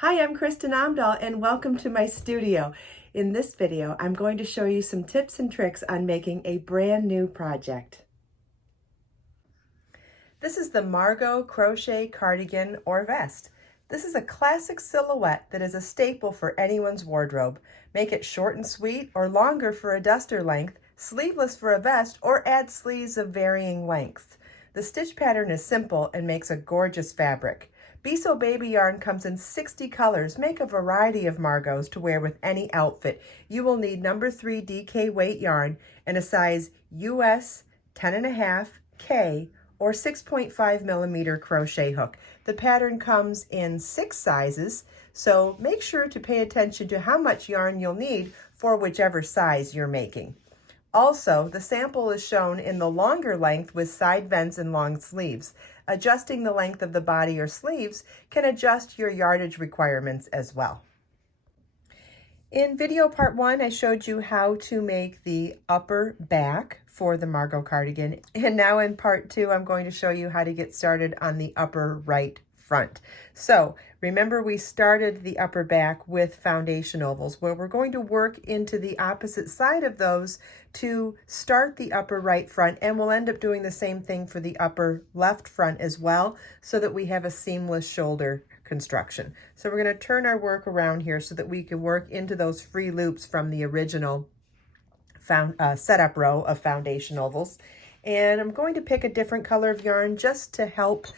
Hi, I'm Kristin Omdahl and welcome to my studio. In this video, I'm going to show you some tips and tricks on making a brand new project. This is the Margot crochet cardigan or vest. This is a classic silhouette that is a staple for anyone's wardrobe. Make it short and sweet or longer for a duster length, sleeveless for a vest, or add sleeves of varying lengths. The stitch pattern is simple and makes a gorgeous fabric. Be So Baby yarn comes in 60 colors. Make a variety of Margos to wear with any outfit. You will need number 3 DK weight yarn and a size US 10.5 K or 6.5 millimeter crochet hook. The pattern comes in 6 sizes, so make sure to pay attention to how much yarn you'll need for whichever size you're making. Also, the sample is shown in the longer length with side vents and long sleeves. Adjusting the length of the body or sleeves can adjust your yardage requirements as well. In video part 1, I showed you how to make the upper back for the Margot cardigan. And now in part 2, I'm going to show you how to get started on the upper right front. So remember, we started the upper back with foundation ovals, where we're going to work into the opposite side of those to start the upper right front, and we'll end up doing the same thing for the upper left front as well, so that we have a seamless shoulder construction. So we're going to turn our work around here so that we can work into those free loops from the original setup row of foundation ovals. And I'm going to pick a different color of yarn just to help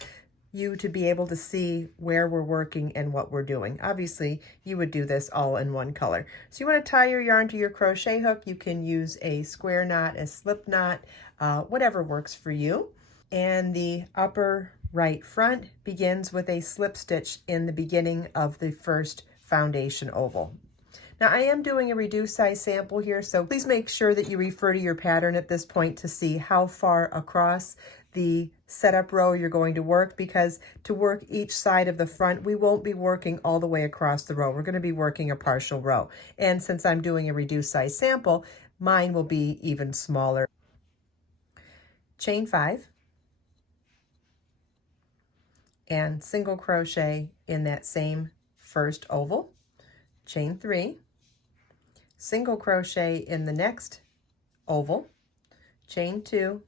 you to be able to see where we're working and what we're doing. Obviously, you would do this all in one color. So you want to tie your yarn to your crochet hook. You can use a square knot, a slip knot, whatever works for you. And the upper right front begins with a slip stitch in the beginning of the first foundation oval. Now, I am doing a reduced size sample here, so please make sure that you refer to your pattern at this point to see how far across the setup row you're going to work, because to work each side of the front, we won't be working all the way across the row. We're going to be working a partial row. And since I'm doing a reduced size sample, mine will be even smaller. Chain 5 and single crochet in that same first oval. Chain 3, single crochet in the next oval, chain 2,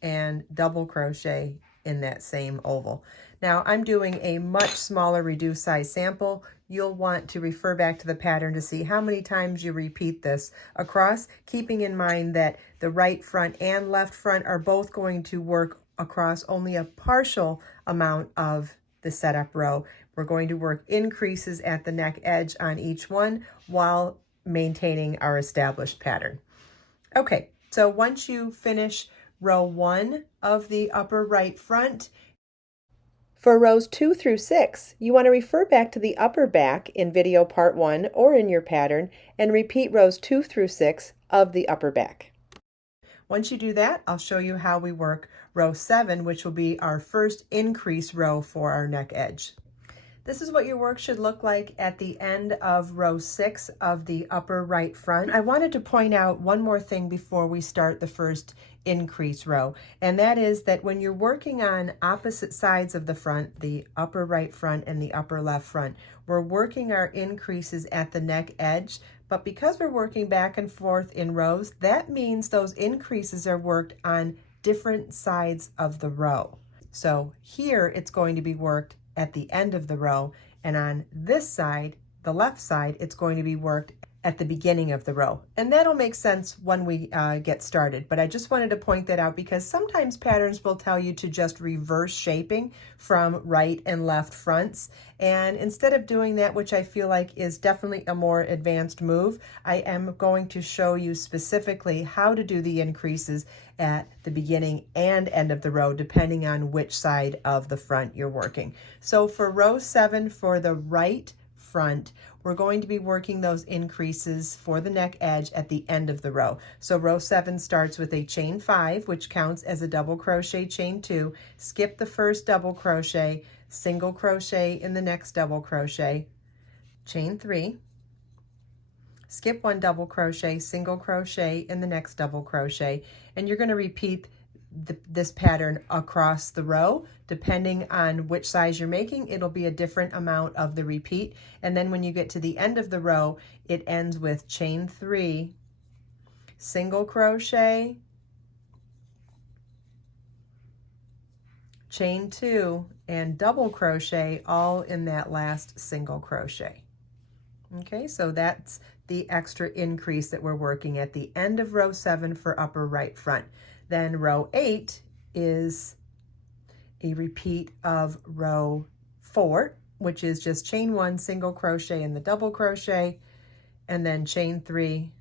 and double crochet in that same oval. Now I'm doing a much smaller reduced size sample. You'll want to refer back to the pattern to see how many times you repeat this across, keeping in mind that the right front and left front are both going to work across only a partial amount of the setup row. We're going to work increases at the neck edge on each one while maintaining our established pattern. Okay, so once you finish row 1 of the upper right front, for rows 2 through 6, you want to refer back to the upper back in video part 1 or in your pattern and repeat rows 2 through 6 of the upper back. Once you do that, I'll show you how we work row 7, which will be our first increase row for our neck edge. This is what your work should look like at the end of row 6 of the upper right front. I wanted to point out one more thing before we start the first increase row, and that is that when you're working on opposite sides of the front, the upper right front and the upper left front, we're working our increases at the neck edge, but because we're working back and forth in rows, that means those increases are worked on different sides of the row. So here it's going to be worked at the end of the row, and on this side, the left side, it's going to be worked at the beginning of the row. And that'll make sense when we get started, but I just wanted to point that out because sometimes patterns will tell you to just reverse shaping from right and left fronts, and instead of doing that, which I feel like is definitely a more advanced move, I am going to show you specifically how to do the increases at the beginning and end of the row, depending on which side of the front you're working. So for row 7, for the right front, we're going to be working those increases for the neck edge at the end of the row. So row 7 starts with a chain 5, which counts as a double crochet chain 2, skip the first double crochet, single crochet in the next double crochet, chain 3, skip 1 double crochet, single crochet in the next double crochet, and you're going to repeat this pattern across the row. Depending on which size you're making, it'll be a different amount of the repeat. And then when you get to the end of the row, it ends with chain 3, single crochet, chain 2, and double crochet, all in that last single crochet. Okay, so that's the extra increase that we're working at the end of row 7 for upper right front. Then row 8 is a repeat of row 4, which is just chain 1, single crochet in the double crochet, and then chain 3,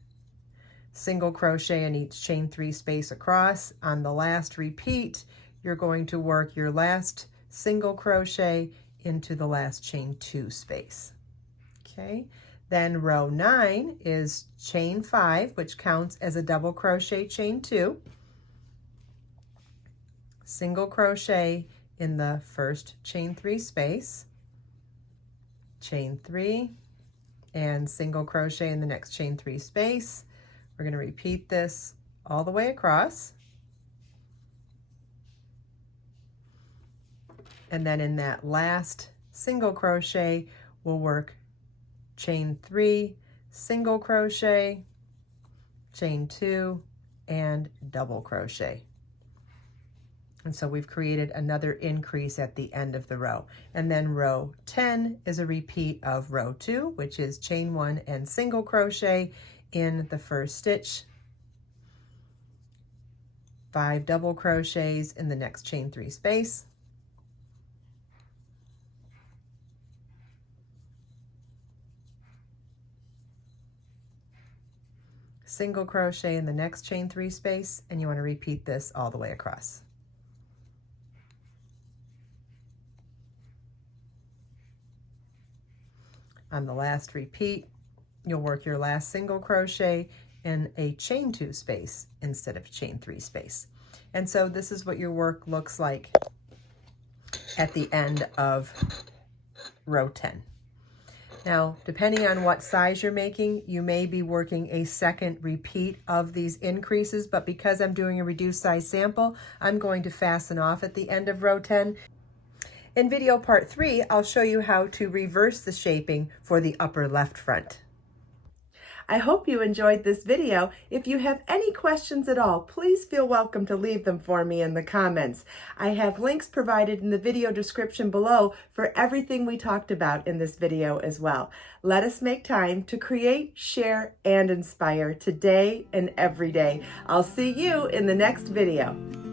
single crochet in each chain 3 space across. On the last repeat, you're going to work your last single crochet into the last chain 2 space. Okay, then row 9 is chain 5, which counts as a double crochet chain 2, single crochet in the first chain 3 space, chain 3, and single crochet in the next chain 3 space. We're going to repeat this all the way across. And then in that last single crochet, we'll work chain 3, single crochet, chain 2, and double crochet. And so we've created another increase at the end of the row. And then row 10 is a repeat of row 2, which is chain 1 and single crochet in the first stitch, 5 double crochets in the next chain 3 space, single crochet in the next chain 3 space, and you want to repeat this all the way across. On the last repeat, you'll work your last single crochet in a chain 2 space instead of chain 3 space. And so this is what your work looks like at the end of row 10. Now, depending on what size you're making, you may be working a second repeat of these increases, but because I'm doing a reduced size sample, I'm going to fasten off at the end of row 10. In video part 3, I'll show you how to reverse the shaping for the upper left front. I hope you enjoyed this video. If you have any questions at all, please feel welcome to leave them for me in the comments. I have links provided in the video description below for everything we talked about in this video as well. Let us make time to create, share, and inspire today and every day. I'll see you in the next video.